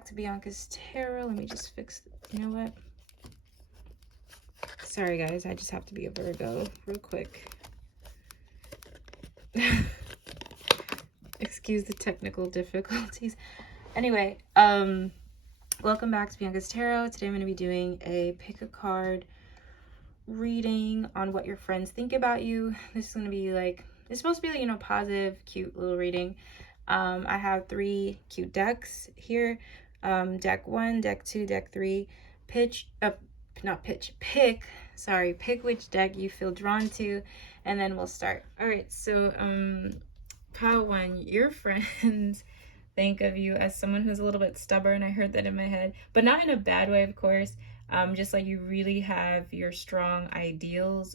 back to Bianca's Tarot. Let me just fix, you know what? Sorry guys, I just have to be a Virgo real quick. Excuse the technical difficulties. Anyway, welcome back to Bianca's Tarot. Today I'm going to be doing a pick a card reading on what your friends think about you. This is going to be like, it's supposed to be like, you know, positive, cute little reading. I have 3 cute decks here. Deck 1, deck 2, deck 3. Pick which deck you feel drawn to, and then we'll start. All right, so pile 1, your friends think of you as someone who's a little bit stubborn. I heard that in my head, but not in a bad way, of course. Just like you really have your strong ideals.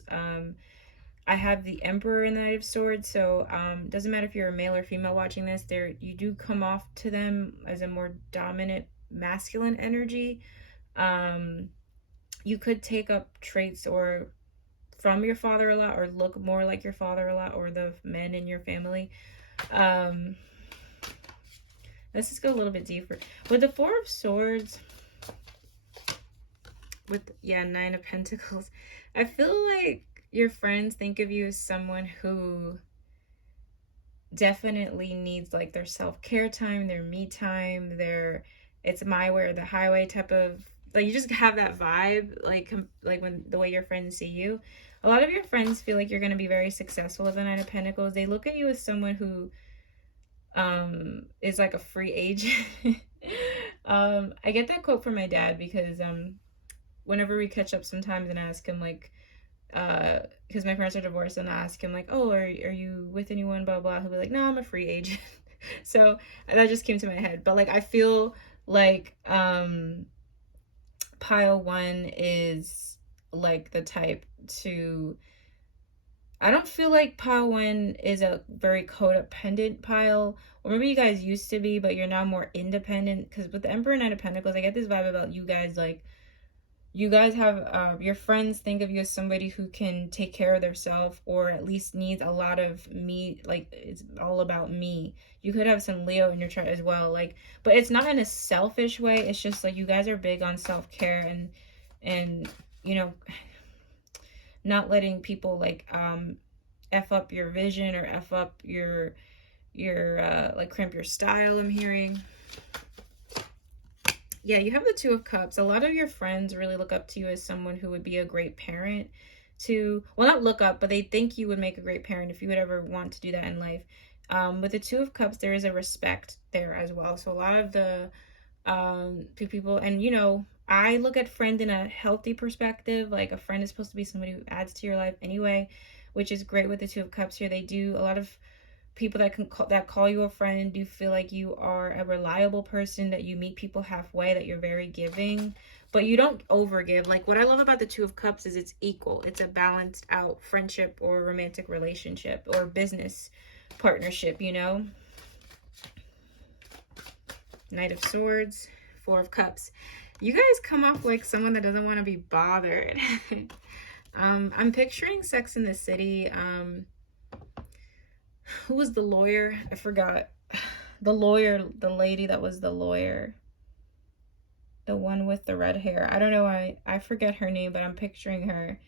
I have the Emperor and the Knight of Swords, so doesn't matter if you're a male or female watching this, you do come off to them as a more dominant masculine energy. You could take up traits or from your father a lot, or look more like your father a lot, or the men in your family. Let's just go a little bit deeper. With the 4 of Swords, with, yeah, 9 of Pentacles, I feel like your friends think of you as someone who definitely needs like their self-care time, their me time, their it's my way or the highway type of, like, you just have that vibe, like when the way your friends see you. A lot of your friends feel like you're going to be very successful with the 9 of Pentacles. They look at you as someone who is like a free agent. I get that quote from my dad because whenever we catch up sometimes and I ask him like, because my parents are divorced, and I ask him like, oh, are you with anyone, blah blah, he'll be like, no, I'm a free agent. So that just came to my head. But like, I feel like pile 1 is like the type to, I don't feel like pile 1 is a very codependent pile, or maybe you guys used to be, but you're now more independent. Because with the Emperor and Knight of Pentacles, I get this vibe about you guys, like you guys have your friends think of you as somebody who can take care of themselves, or at least needs a lot of me, like it's all about me. You could have some Leo in your chart as well, like, but it's not in a selfish way. It's just like you guys are big on self-care and you know, not letting people like F up your vision or F up your like cramp your style, I'm hearing. Yeah, you have the 2 of Cups. A lot of your friends really look up to you as someone who would be a great parent to, well, not look up, but they think you would make a great parent if you would ever want to do that in life. With the 2 of Cups, there is a respect there as well. So a lot of the people, and you know, I look at friend in a healthy perspective. Like a friend is supposed to be somebody who adds to your life anyway, which is great with the 2 of Cups here. They do, a lot of people that call you a friend do feel like you are a reliable person, that you meet people halfway, that you're very giving, but you don't overgive. Like what I love about the 2 of Cups is it's equal. It's a balanced out friendship or romantic relationship or business partnership, you know. Knight of Swords, 4 of Cups. You guys come off like someone that doesn't want to be bothered. I'm picturing Sex in the City. Who was the lawyer? I forgot. The lawyer, the lady that was the lawyer. The one with the red hair. I don't know why. I forget her name, but I'm picturing her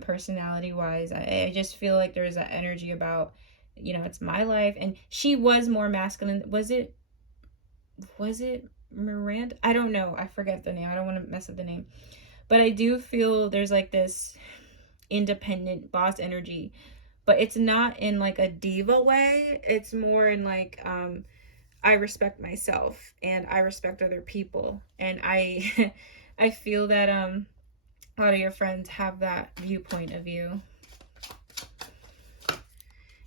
personality-wise. I just feel like there's that energy about, you know, it's my life. And she was more masculine. Was it Miranda? I don't know. I forget the name. I don't want to mess up the name. But I do feel there's like this independent boss energy. But it's not in like a diva way. It's more in like, I respect myself and I respect other people. And I I feel that a lot of your friends have that viewpoint of you.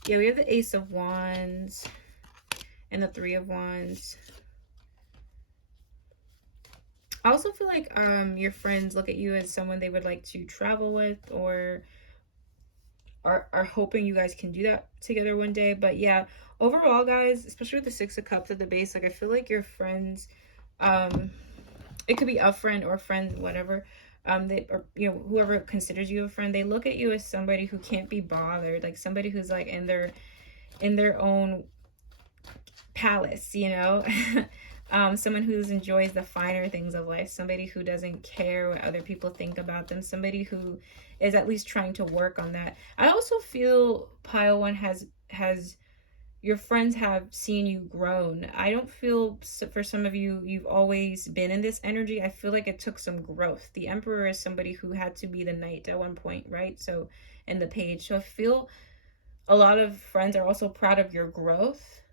Yeah, we have the Ace of Wands and the 3 of Wands. I also feel like your friends look at you as someone they would like to travel with, or are hoping you guys can do that together one day. But yeah, overall guys, especially with the 6 of Cups at the base, like I feel like your friends, it could be a friend or friends, whatever, they, or you know, whoever considers you a friend, they look at you as somebody who can't be bothered, like somebody who's like in their own palace, you know. Someone who enjoys the finer things of life, somebody who doesn't care what other people think about them, somebody who is at least trying to work on that. I also feel pile one has your friends have seen you grown. I don't feel, for some of you, you've always been in this energy. I feel like it took some growth. The Emperor is somebody who had to be the knight at one point, right? So in the page, so I feel a lot of friends are also proud of your growth,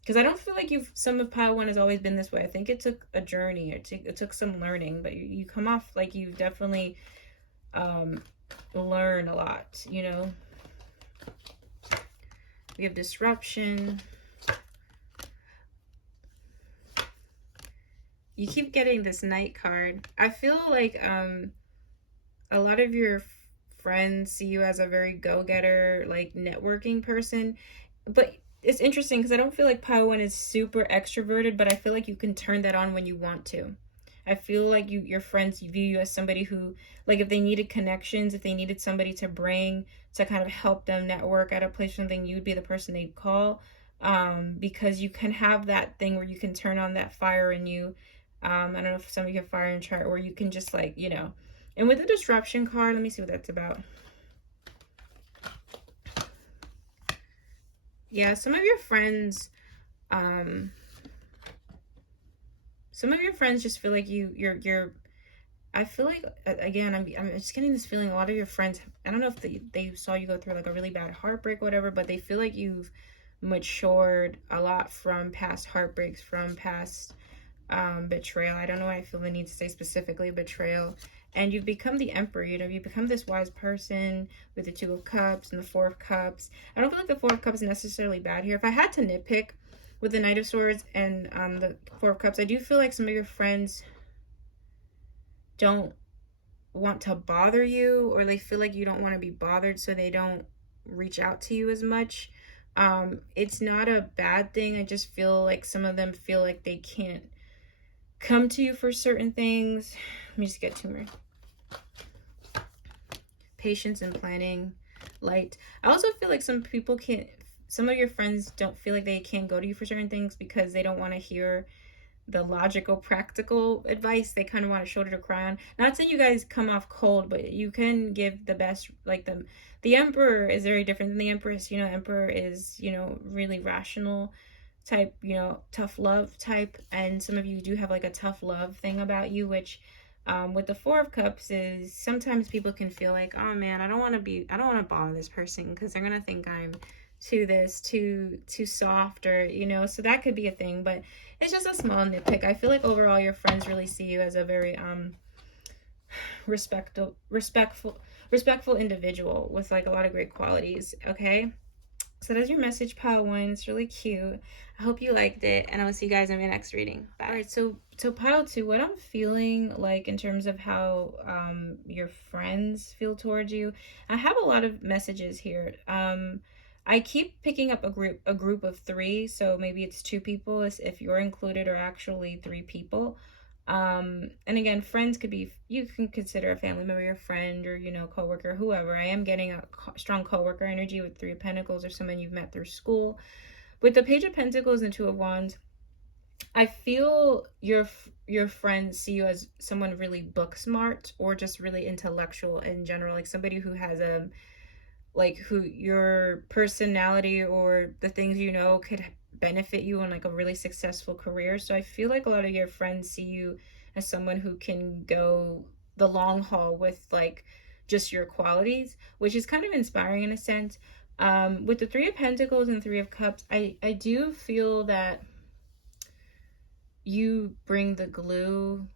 because I don't feel like some of pile one has always been this way. I think it took a journey. It took some learning, but you come off like you've definitely learned a lot, you know. We have disruption. You keep getting this knight card. I feel like a lot of your friends see you as a very go-getter, like networking person, but it's interesting because I don't feel like pile one is super extroverted, but I feel like you can turn that on when you want to. I feel like your friends view you as somebody who, like, if they needed connections, if they needed somebody to bring to kind of help them network at a place or something, you'd be the person they'd call, because you can have that thing where you can turn on that fire in you. I don't know if some of you have fire in chart, or you can just, like, you know. And with the disruption card, let me see what that's about. Yeah, some of your friends just feel like you're I feel like, again, I'm just getting this feeling a lot of your friends, I don't know if they saw you go through like a really bad heartbreak or whatever, but they feel like you've matured a lot from past heartbreaks, from past betrayal. I don't know why I feel the need to say specifically betrayal. And you've become the Emperor, you know, you've become this wise person with the Two of Cups and the Four of Cups. I don't feel like the Four of Cups is necessarily bad here. If I had to nitpick with the Knight of Swords and the Four of Cups, I do feel like some of your friends don't want to bother you, or they feel like you don't want to be bothered, so they don't reach out to you as much. It's not a bad thing. I just feel like some of them feel like they can't come to you for certain things. Let me just get two more. Patience and planning, light. I also feel like some people can't, some of your friends don't feel like they can go to you for certain things because they don't want to hear the logical, practical advice. They kind of want a shoulder to cry on. Not saying you guys come off cold, but you can give the best, like the Emperor is very different than the Empress. You know, Emperor is, you know, really rational type, you know, tough love type, and some of you do have like a tough love thing about you, which with the Four of Cups is sometimes people can feel like, oh man, I don't want to bother this person because they're gonna think I'm too soft, or, you know, so that could be a thing. But it's just a small nitpick. I feel like overall your friends really see you as a very respectful individual with like a lot of great qualities. Okay, so that's your message, pile one. It's really cute. I hope you liked it, and I'll see you guys in my next reading. Bye. All right, so pile two, what I'm feeling like in terms of how your friends feel towards you, I have a lot of messages here. I keep picking up a group of three, so maybe it's two people if you're included, or actually three people. And again, friends could be, you can consider a family member your friend, or, you know, coworker, whoever. I am getting a strong coworker energy with Three of Pentacles, or someone you've met through school. With the Page of Pentacles and Two of Wands, I feel your friends see you as someone really book smart, or just really intellectual in general, like somebody who has a, like, who your personality or the things you know could benefit you in like a really successful career. So I feel like a lot of your friends see you as someone who can go the long haul with like just your qualities, which is kind of inspiring in a sense. With the Three of Pentacles and Three of Cups, I do feel that you bring the glue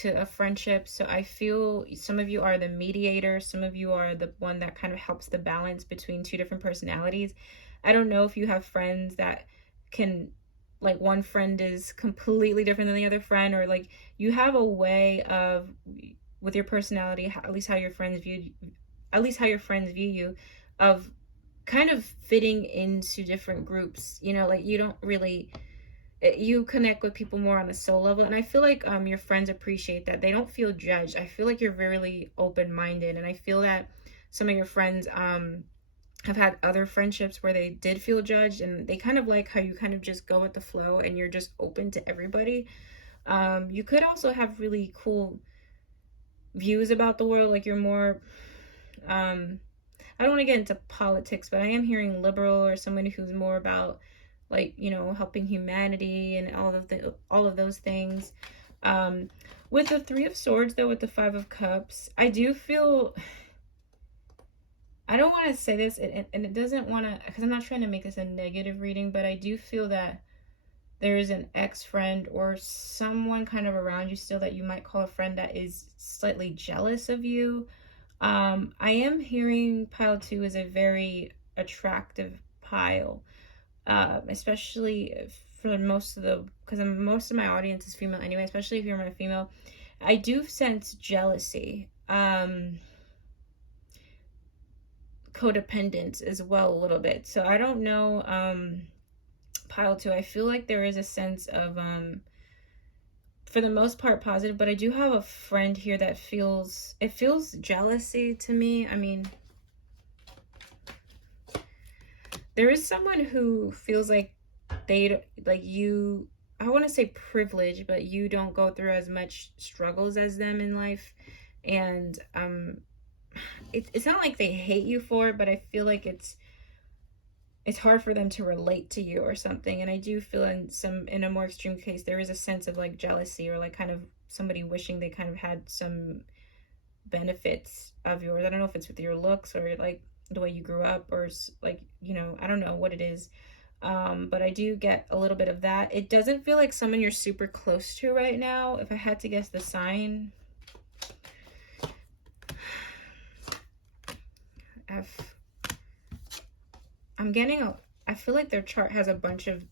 to a friendship. So I feel some of you are the mediator, some of you are the one that kind of helps the balance between two different personalities. I don't know if you have friends that can, like, one friend is completely different than the other friend, or like you have a way of, with your personality, at least how your friends view you, of kind of fitting into different groups, you know, like you don't really, you connect with people more on a soul level. And I feel like your friends appreciate that. They don't feel judged. I feel like you're really open-minded, and I feel that some of your friends have had other friendships where they did feel judged, and they kind of like how you kind of just go with the flow and you're just open to everybody. You could also have really cool views about the world, like you're more, I don't want to get into politics, but I am hearing liberal, or somebody who's more about, like, you know, helping humanity and all of those things. Um, with the Three of Swords, though, with the Five of Cups, I do feel, I don't want to say this, and it doesn't want to, because I'm not trying to make this a negative reading, but I do feel that there is an ex-friend or someone kind of around you still that you might call a friend that is slightly jealous of you. I am hearing pile 2 is a very attractive pile, especially for most of the, because most of my audience is female anyway, especially if you're my female. I do sense jealousy, codependence as well a little bit. So I don't know, pile 2, I feel like there is a sense of, for the most part, positive, but I do have a friend here that feels, it feels jealousy to me. I mean, there is someone who feels like they, like you, I want to say privilege, but you don't go through as much struggles as them in life. And it's not like they hate you for it, but I feel like it's hard for them to relate to you or something. And I do feel in a more extreme case, there is a sense of like jealousy, or like kind of somebody wishing they kind of had some benefits of yours. I don't know if it's with your looks or like the way you grew up, or like, you know, I don't know what it is. But I do get a little bit of that. It doesn't feel like someone you're super close to right now. If I had to guess the sign, I'm getting I feel like their chart has a bunch of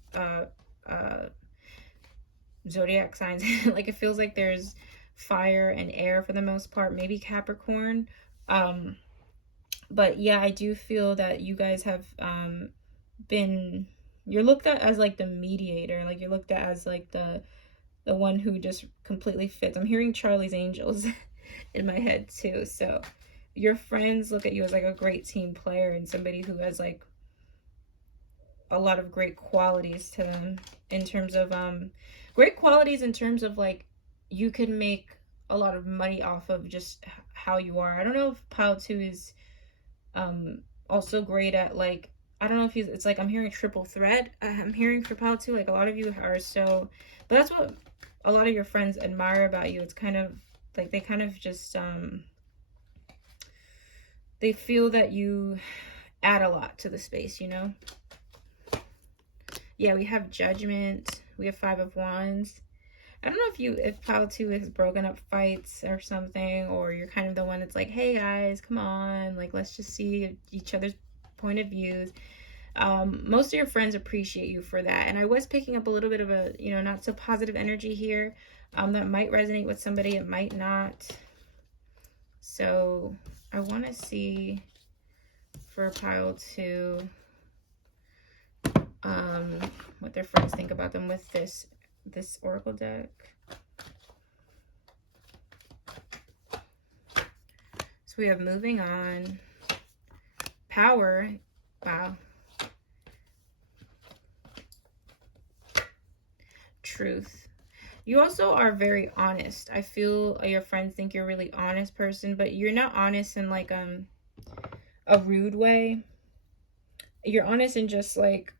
zodiac signs. Like it feels like there's fire and air for the most part, maybe Capricorn. But yeah, I do feel that you guys have been, you're looked at as like the mediator, like you're looked at as like the one who just completely fits. I'm hearing Charlie's Angels in my head too. So your friends look at you as like a great team player and somebody who has like a lot of great qualities to them, in terms of great qualities in terms of like you can make a lot of money off of just how you are. I don't know if pile 2 is also great at, like, I don't know if it's like, I'm hearing triple threat. I'm hearing for pile 2, like a lot of you are so, but that's what a lot of your friends admire about you. It's kind of like they kind of just they feel that you add a lot to the space, you know. Yeah, we have Judgment. We have Five of Wands. I don't know if pile 2 has broken up fights or something, or you're kind of the one that's like, hey guys, come on, like let's just see each other's point of views. Most of your friends appreciate you for that. And I was picking up a little bit of a, you know, not so positive energy here. That might resonate with somebody, it might not. So I want to see for pile 2 what their friends think about them with this oracle deck. So we have moving on, power, wow, truth. You also are very honest. I feel your friends think you're a really honest person, but you're not honest in like a rude way. You're honest in just like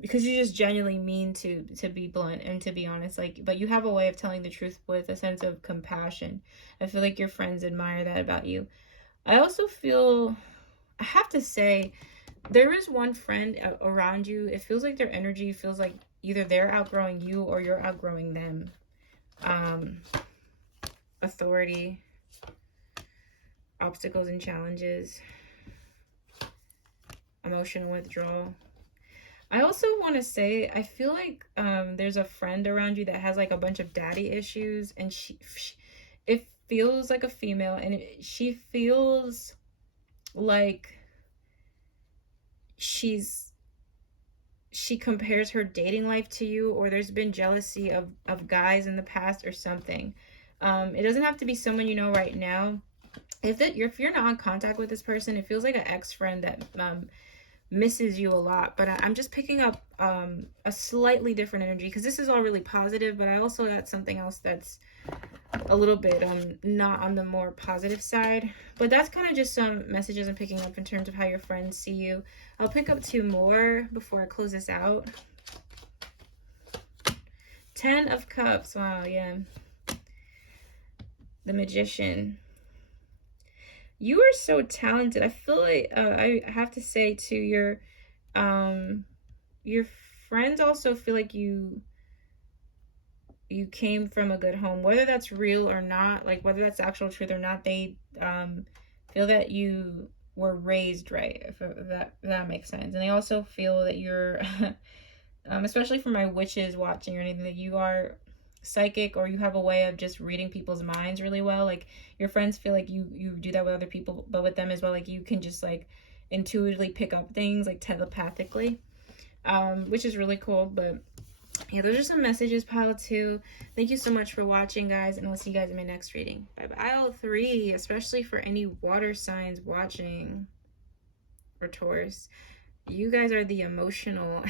because you just genuinely mean to be blunt and to be honest, like, but you have a way of telling the truth with a sense of compassion. I feel like your friends admire that about you. I also feel, I have to say, there is one friend around you, it feels like their energy feels like either they're outgrowing you or you're outgrowing them. Authority, obstacles and challenges, emotional withdrawal. I also want to say, I feel like there's a friend around you that has like a bunch of daddy issues, and she it feels like a female, and she feels like she compares her dating life to you, or there's been jealousy of guys in the past or something. It doesn't have to be someone you know right now, if you're not in contact with this person, it feels like an ex-friend that misses you a lot. But I'm just picking up a slightly different energy, because this is all really positive, but I also got something else that's a little bit not on the more positive side. But that's kind of just some messages I'm picking up in terms of how your friends see you. I'll pick up 2 more before I close this out. 10 of Cups. Wow, yeah. The Magician. You are so talented. I feel like I have to say to your friends also feel like you came from a good home, whether that's real or not, like whether that's actual truth or not. They feel that you were raised right, if that makes sense. And they also feel that you're especially for my witches watching or anything, that you are psychic, or you have a way of just reading people's minds really well. Like your friends feel like you do that with other people, but with them as well, like you can just like intuitively pick up things like telepathically, which is really cool. But yeah, those are some messages, pile 2. Thank you so much for watching, guys, and I'll see you guys in my next reading. Bye bye. Pile 3, especially for any water signs watching, or Taurus. You guys are the emotional.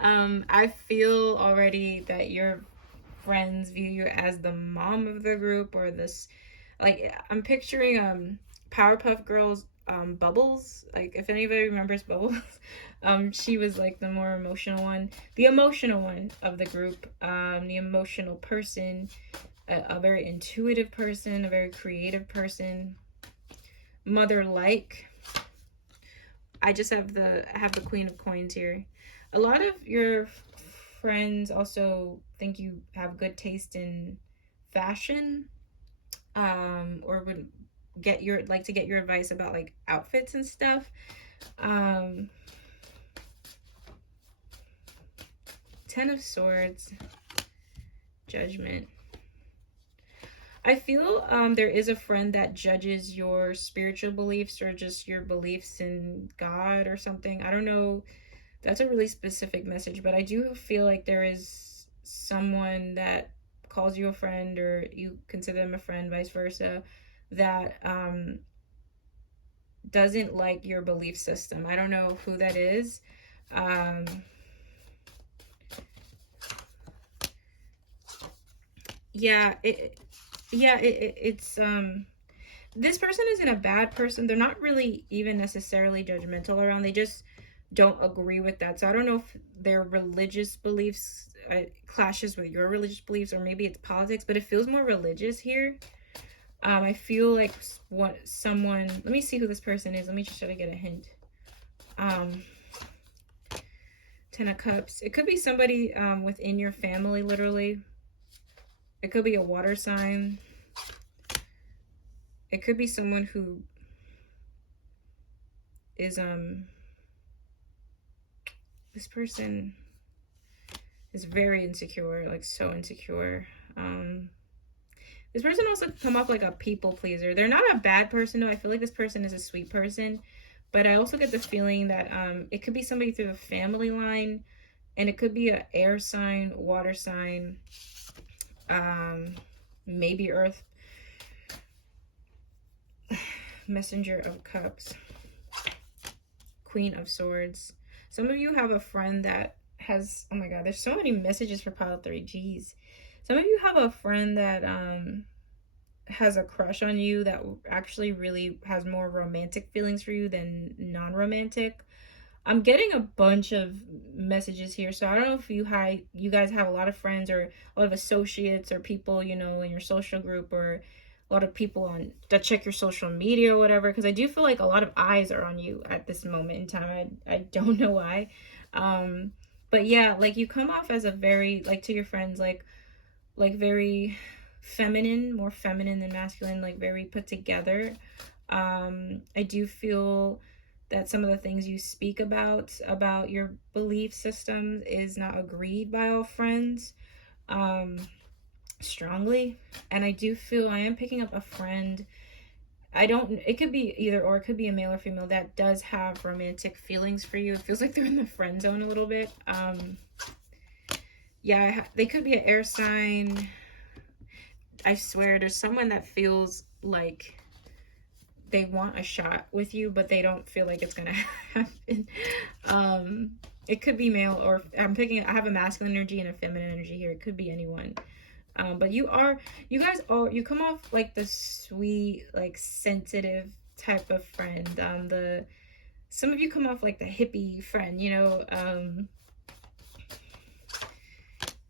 I feel already that your friends view you as the mom of the group, or this, like, I'm picturing Powerpuff Girls, Bubbles. Like, if anybody remembers Bubbles, she was like the more emotional one, the emotional one of the group, the emotional person, a very intuitive person, a very creative person, mother-like. I just have the Queen of Coins here. A lot of your friends also think you have good taste in fashion, or would get your to get your advice about like outfits and stuff. 10 of Swords, Judgment. I feel there is a friend that judges your spiritual beliefs, or just your beliefs in God or something. I don't know. That's a really specific message, but I do feel like there is someone that calls you a friend, or you consider them a friend, vice versa, that doesn't like your belief system. I don't know who that is. Yeah, it's this person isn't a bad person. They're not really even necessarily judgmental around. They just don't agree with that. So I don't know if their religious beliefs clashes with your religious beliefs, or maybe it's politics, but it feels more religious here. I feel like someone, let me see who this person is. Let me just try to get a hint. 10 of Cups. It could be somebody within your family, literally. It could be a water sign. It could be someone who is this person is very insecure, like so insecure. This person also come up like a people pleaser. They're not a bad person though. I feel like this person is a sweet person, but I also get the feeling that it could be somebody through the family line, and it could be an air sign, water sign, maybe earth. Messenger of Cups, Queen of Swords. Some of you have a friend that has, oh my god, there's so many messages for pile 3. Jeez. Some of you have a friend that has a crush on you, that actually really has more romantic feelings for you than non-romantic. I'm getting a bunch of messages here, so I don't know if you guys have a lot of friends, or a lot of associates, or people, you know, in your social group, or a lot of people that check your social media or whatever, because I do feel like a lot of eyes are on you at this moment in time. I don't know why. But yeah, like you come off as a very, like, to your friends, like very feminine, more feminine than masculine, like very put together. I do feel that some of the things you speak about your belief system is not agreed by all friends strongly. And I do feel I am picking up a friend, it could be either or, it could be a male or female, that does have romantic feelings for you. It feels like they're in the friend zone a little bit. Yeah, they could be an air sign. I swear there's someone that feels like they want a shot with you, but they don't feel like it's gonna happen. It could be male, or I have a masculine energy and a feminine energy here. It could be anyone. But you guys you come off like the sweet, like sensitive type of friend. Some of you come off like the hippie friend, you know.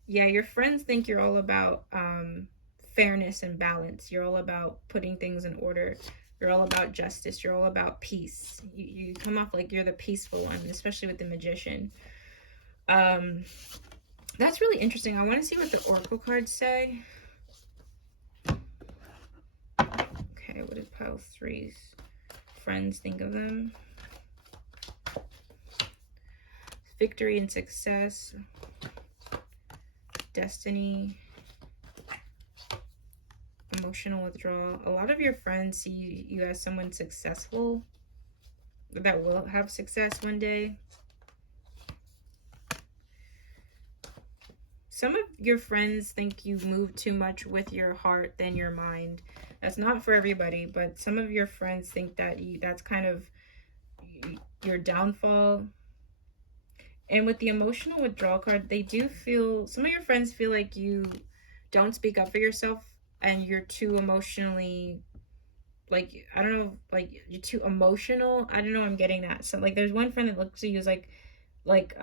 Yeah, your friends think you're all about fairness and balance. You're all about putting things in order. You're all about justice. You're all about peace. You come off like you're the peaceful one, especially with the Magician. That's really interesting. I want to see what the Oracle cards say. Okay, what does pile 3's friends think of them? Victory and success. Destiny. Emotional withdrawal. A lot of your friends see you as someone successful, that will have success one day. Some of your friends think you move too much with your heart than your mind. That's not for everybody, but some of your friends think that that's kind of your downfall. And with the emotional withdrawal card, they do feel, some of your friends feel like you don't speak up for yourself and you're too emotionally, like, I don't know, like you're too emotional. I don't know, I'm getting that. So like there's one friend that looks at you as like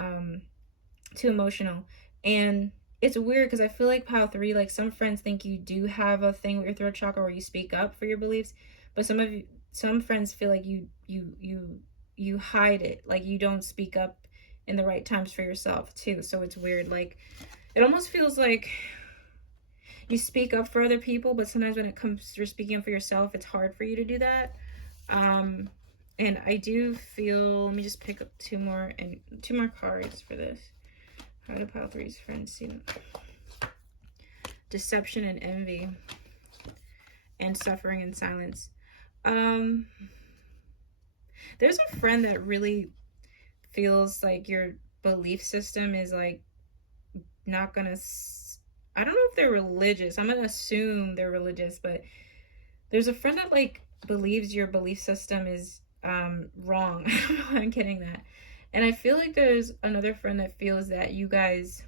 too emotional. And it's weird because I feel like pile 3, like some friends think you do have a thing with your throat chakra where you speak up for your beliefs, but some friends feel like you hide it, like you don't speak up in the right times for yourself too. So it's weird. Like it almost feels like you speak up for other people, but sometimes when it comes to speaking up for yourself, it's hard for you to do that. And I do feel, let me just pick up two more cards for this. How do pile 3's friends see them? Deception and envy. And suffering and silence. There's a friend that really feels like your belief system is like not gonna, I don't know if they're religious. I'm gonna assume they're religious, but there's a friend that like believes your belief system is wrong. I'm getting that. And I feel like there's another friend that feels that you guys,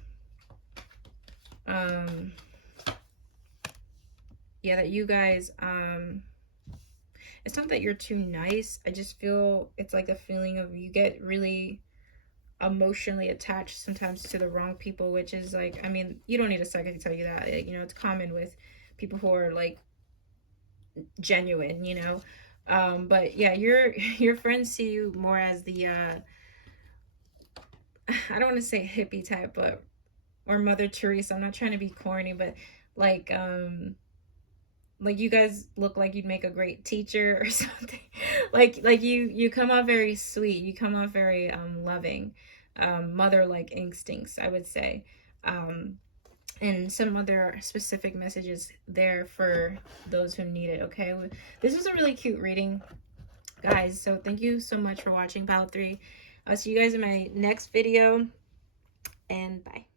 it's not that you're too nice. I just feel it's like a feeling of you get really emotionally attached sometimes to the wrong people, which is like, I mean, you don't need a psychic to tell you that. Like, you know, it's common with people who are like genuine, you know. But yeah, your friends see you more as the I don't want to say hippie type, but or Mother Teresa. I'm not trying to be corny, but like you guys look like you'd make a great teacher or something. like you come off very sweet. You come off very loving, mother-like instincts, I would say. And some other specific messages there for those who need it. Okay, this was a really cute reading, guys. So thank you so much for watching pile 3. I'll see you guys in my next video, and bye.